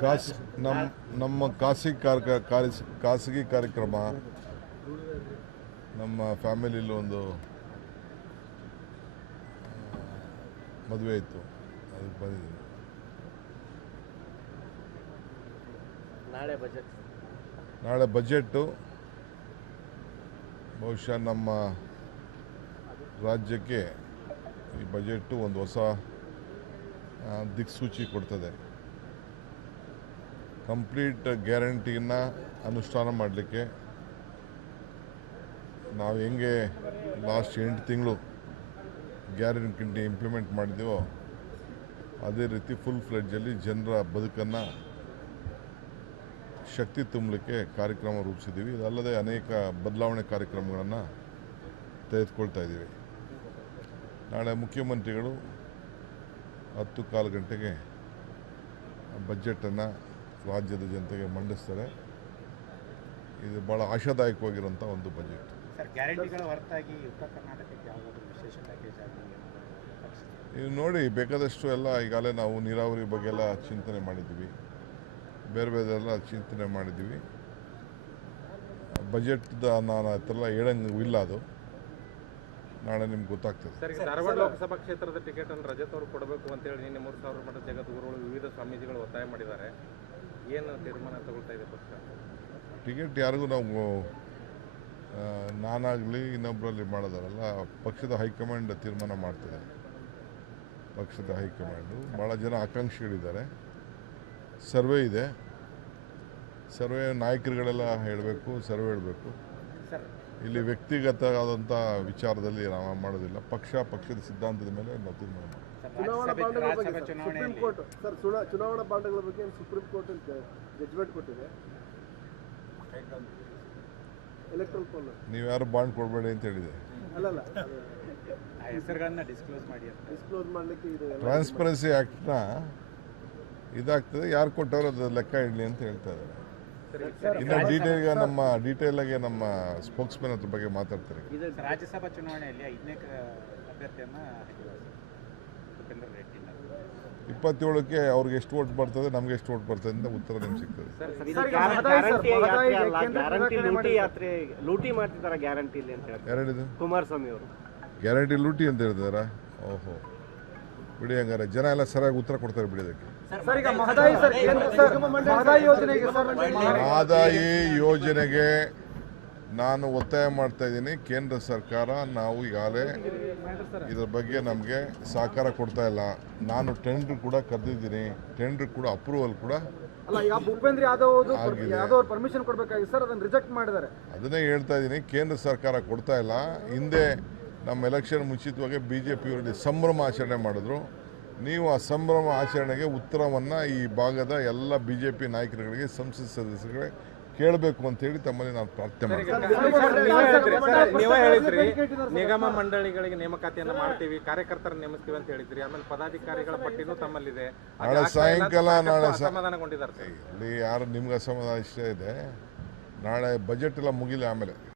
ಖಾಸ್ ನಮ್ಮ ನಮ್ಮ ಖಾಸಗಿ ಕಾರ್ಯ- ಖಾಸಗಿ ಕಾರ್ಯಕ್ರಮ ನಮ್ಮ ಫ್ಯಾಮಿಲಿಲಿ ಒಂದು ಮದುವೆ ಇತ್ತು. ಅದಕ್ಕೆ ಬಂದಿದ್ದೀನಿ. ನಾಳೆ ಬಜೆಟ್. ನಾಳೆ ಬಜೆಟ್ಟು. ಬಹುಶಃ ನಮ್ಮ ರಾಜ್ಯಕ್ಕೆ ಈ ಬಜೆಟ್ಟು ಒಂದು ಹೊಸ ದಿಕ್ಸೂಚಿ ಕೊಡ್ತದೆ. ಕಂಪ್ಲೀಟ್ ಗ್ಯಾರಂಟಿನ ಅನುಷ್ಠಾನ ಮಾಡಲಿಕ್ಕೆ ನಾವು ಹೆಂಗೆ ಲಾಸ್ಟ್ ಎಂಟು ತಿಂಗಳು ಗ್ಯಾರಂಟಿ ಇಂಪ್ಲಿಮೆಂಟ್ ಮಾಡಿದ್ದೀವೋ ಅದೇ ರೀತಿ ಫುಲ್ ಫ್ಲೆಡ್ಜಲ್ಲಿ ಜನರ ಬದುಕನ್ನು ಶಕ್ತಿ ತುಂಬಲಿಕ್ಕೆ ಕಾರ್ಯಕ್ರಮ ರೂಪಿಸಿದ್ದೀವಿ. ಇದಲ್ಲದೆ ಅನೇಕ ಬದಲಾವಣೆ ಕಾರ್ಯಕ್ರಮಗಳನ್ನು ತೆಗೆದುಕೊಳ್ತಾ ಇದ್ದೀವಿ. ನಾಳೆ ಮುಖ್ಯಮಂತ್ರಿಗಳು ಹತ್ತು ಕಾಲು ಗಂಟೆಗೆ ಬಜೆಟನ್ನು ರಾಜ್ಯದ ಜನತೆಗೆ ಮಂಡಿಸ್ತಾರೆ. ಇದು ಭಾಳ ಆಶಾದಾಯಕವಾಗಿರುವಂಥ ಒಂದು ಬಜೆಟ್. ಇದು ನೀವು ನೋಡಿ ಬೇಕಾದಷ್ಟು ಎಲ್ಲ ಈಗಾಗಲೇ ನಾವು ನೀರಾವರಿ ಬಗ್ಗೆ ಎಲ್ಲ ಚಿಂತನೆ ಮಾಡಿದ್ವಿ ಬೇರೆ ಬೇರೆ ಎಲ್ಲ ಚಿಂತನೆ ಮಾಡಿದ್ದೀವಿ. ಬಜೆಟ್ದ ನಾನು ಆ ಥರ ಹೇಳಂಗಿಲ್ಲ ಅದು. ನಾಳೆ ನಿಮ್ಗೆ ಗೊತ್ತಾಗ್ತದೆ. ಸರ್ ಈಗ ಧಾರವಾಡ ಲೋಕಸಭಾ ಕ್ಷೇತ್ರದ ಟಿಕೆಟ್ ಅನ್ನು ರಜತ್ ಅವರು ಕೊಡಬೇಕು ಅಂತೇಳಿ ನಿನ್ನೆ ಮೂರು ಸಾವಿರ ಮಠದ ಜಗದ್ಗುರುಗಳು ವಿವಿಧ ಸ್ವಾಮೀಜಿಗಳು ಒತ್ತಾಯ ಮಾಡಿದ್ದಾರೆ. ಏನು ತೀರ್ಮಾನ ತಗೊಳ್ತಾ ಇದೆ ಪಕ್ಷ? ಟಿಕೆಟ್ ಯಾರಿಗೂ ನಾವು ನಾನಾಗಲಿ ಇನ್ನೊಬ್ಬರಲ್ಲಿ ಮಾಡೋದಾರಲ್ಲ ಪಕ್ಷದ ಹೈಕಮಾಂಡ್ ತೀರ್ಮಾನ ಮಾಡ್ತದೆ. ಪಕ್ಷದ ಹೈಕಮಾಂಡು. ಭಾಳ ಜನ ಆಕಾಂಕ್ಷಿಗಳಿದ್ದಾರೆ. ಸರ್ವೆ ಇದೆ. ಸರ್ವೆ ನಾಯಕರುಗಳೆಲ್ಲ ಹೇಳಬೇಕು ಸರ್ವೆ ಹೇಳಬೇಕು. ಸರ್ ಇಲ್ಲಿ ವ್ಯಕ್ತಿಗತ ಆದಂಥ ವಿಚಾರದಲ್ಲಿ ನಾವು ಮಾಡೋದಿಲ್ಲ. ಪಕ್ಷ ಪಕ್ಷದ ಸಿದ್ಧಾಂತದ ಮೇಲೆ ನಾವು ತೀರ್ಮಾನ ಮಾಡ್ತೀವಿ. ಚುನಾವಣಾ ರಾಜ್ಯಸಭೆ ಬಾಂಡ್ಗಳ ಬಗ್ಗೆ ಸುಪ್ರೀಂ ಕೋರ್ಟ್ ಸರ್ ಚುನಾ- ಚುನಾವಣಾ ಬಾಂಡ್ಗಳ ಬಗ್ಗೆ ಸುಪ್ರೀಂ ಕೋರ್ಟ್ ಜಜ್ಮೆಂಟ್ ಕೊಟ್ಟಿದೆ? ಎಲೆಕ್ಟ್ರಲ್ ಪೋಲ್ ನೀವು ಯಾರು ಬಾಂಡ್ ಕೊಡಬೇಡಿ ಅಂತ ಹೇಳಿದೆ. ಅಲ್ಲಲ್ಲ ಆ ಹೆಸರುಗಳನ್ನ ಡಿಸ್ಕ್ಲೋಸ್ ಮಾಡಿ ಅಂತ. ಡಿಸ್ಕ್ಲೋಸ್ ಮಾಡ್ಲಿಕ್ಕೆ ಇದು ಟ್ರಾನ್ಸ್ಪರೆನ್ಸಿ ಆ್ಯಕ್ಟ್ನ ಇದಾಗ್ತದೆ. ಯಾರು ಕೊಟ್ಟವರು ಅದು ಲೆಕ್ಕ ಇಡಲಿ ಅಂತ ಹೇಳ್ತಾ ಇದ್ದಾರೆ. ಇನ್ನು ಡೀಟೇಲ್ಗೆ ನಮ್ಮ ಡೀಟೇಲಾಗಿ ನಮ್ಮ ಸ್ಪೋಕ್ಸ್ಮನ್ ಅದ್ರ ಬಗ್ಗೆ ಮಾತಾಡ್ತಾರೆ. ಸರ್, ರಾಜ್ಯಸಭಾ ಚುನಾವಣೆಯಲ್ಲಿ ಐದನೇ ಅಭ್ಯರ್ಥಿಯನ್ನ ಇಪ್ಪತ್ತೇಳಕ್ಕೆ ಅವ್ರಿಗೆ ಎಷ್ಟು ವೋಟ್ ಬರ್ತದೆ ನಮ್ಗೆ ಎಷ್ಟು ವೋಟ್ ಬರ್ತದೆ ಅಂತ ಉತ್ತರ ನಿಮ್ಗೆ ಸಿಗ್ತದೆ. ಇದು ಲೂಟಿ ಯಾತ್ರೆ ಲೂಟಿ ಮಾಡ್ತಿದ್ದಾರೆ ಗ್ಯಾರಂಟಿ ಅಂತ ಹೇಳ್ತಾರೆ. ಎರಡಿದು ಕುಮಾರಸ್ವಾಮಿ ಅವರು. ಗ್ಯಾರಂಟಿ ಲೂಟಿ ಅಂತ ಹೇಳಿದಾರ ಓಹೋ. ಬಿಡಿ ಹಂಗಾರೆ ಜನ ಎಲ್ಲ ಸರಿಯಾಗಿ ಉತ್ತರ ಕೊಡ್ತಾರೆ ಬಿಡಿ ಅದಕ್ಕೆ. ಮಹದಾಯಿ ಯೋಜನೆಗೆ ಸರ್ ಆದಾಯಿ ಯೋಜನೆಗೆ ನಾನು ಒತ್ತಾಯ ಮಾಡ್ತಾ ಇದ್ದೀನಿ ಕೇಂದ್ರ ಸರ್ಕಾರ ನಾವು ಈಗಾಗಲೇ ಇದ್ರ ಬಗ್ಗೆ ನಮಗೆ ಸಹಕಾರ ಕೊಡ್ತಾ ಇಲ್ಲ. ನಾನು ಟೆಂಡ್ರ್ ಕೂಡ ಕರೆದಿದ್ದೀನಿ ಟೆಂಡ್ರ್ ಕೂಡ ಅಪ್ರೂವಲ್ ಕೂಡ ಅದನ್ನೇ ಹೇಳ್ತಾ ಇದ್ದೀನಿ ಕೇಂದ್ರ ಸರ್ಕಾರ ಕೊಡ್ತಾ ಇಲ್ಲ. ಹಿಂದೆ ನಮ್ಮ ಎಲೆಕ್ಷನ್ ಮುಂಚಿತವಾಗಿ ಬಿ ಜೆ ಪಿಯವರಲ್ಲಿ ಸಂಭ್ರಮ ಆಚರಣೆ ಮಾಡಿದ್ರು. ನೀವು ಆ ಸಂಭ್ರಮ ಆಚರಣೆಗೆ ಉತ್ತರವನ್ನು ಈ ಭಾಗದ ಎಲ್ಲ ಬಿ ಜೆ ಪಿ ನಾಯಕರುಗಳಿಗೆ ಸಂಸತ್ ಸದಸ್ಯರಿಗೆ ಕೇಳಬೇಕು ಅಂತೇಳಿ ತಮ್ಮಲ್ಲಿ ನಾನು ಪ್ರಾರ್ಥನೆ ಮಾಡ್ತೀನಿ ನಿಗಮ ಮಂಡಳಿಗಳಿಗೆ ನೇಮಕಾತಿಯನ್ನು ಮಾಡ್ತೀವಿ ಕಾರ್ಯಕರ್ತರ ನೇಮಿಸ್ತೀವಿ ಅಂತ ಹೇಳಿದ್ರಿ ಆಮೇಲೆ ಪದಾಧಿಕಾರಿಗಳ ಪಟ್ಟಿನೂ ತಮ್ಮಲ್ಲಿದೆ. ನಾಳೆ ಸಾಯಂಕಾಲ ನಾಳೆ ಸಮಾಧಾನಗೊಂಡಿದ್ದಾರೆ ಇಲ್ಲಿ ಯಾರು ನಿಮ್ಗೆ ಅಸಮಾಧಾನ ಇಷ್ಟ ಇದೆ ನಾಳೆ ಬಜೆಟ್ ಎಲ್ಲ ಮುಗಿಲಿ ಆಮೇಲೆ.